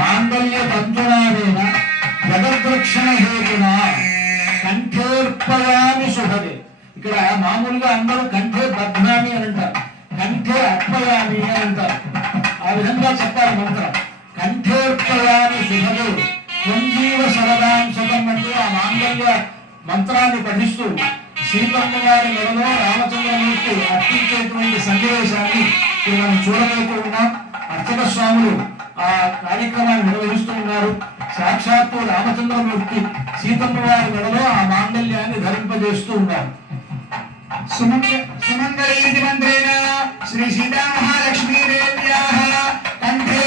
మాంగళ్య తంతునానేన జగద్రక్షణ హేతున కంఠేర్పయామి శుభదే. ఇక్కడ మామూలుగా అందరూ కంఠే బధ్నామి అని అంటారు, కంఠే అర్పయామి అని అంటారు. ఆ విధంగా చెప్పాలి మంత్రం. కంఠేర్పయామి శుభదే సంజీవ శరదాం శతం అంటూ ఆ మాంగళ్య మంత్రాన్ని పఠిస్తూ సీతమ్మ గారి మెడలో రామచంద్రమూర్తి అర్పించేటువంటి సన్నివేశాన్ని ఇప్పుడు మనం చూడబోతూ ఉన్నాం. అర్చక స్వాములు ఆ కార్యక్రమాన్ని నిర్వహిస్తూ ఉన్నారు. సాక్షాత్తు రామచంద్రమూర్తి సీతమ్మ వారి మెడలో ఆ మాంగళ్యాన్ని ధరింపజేస్తూ ఉన్నారు. సుమంగళీ మంత్రేణ శ్రీ సీతా మహాలక్ష్మీదేవ్యాః కంఠే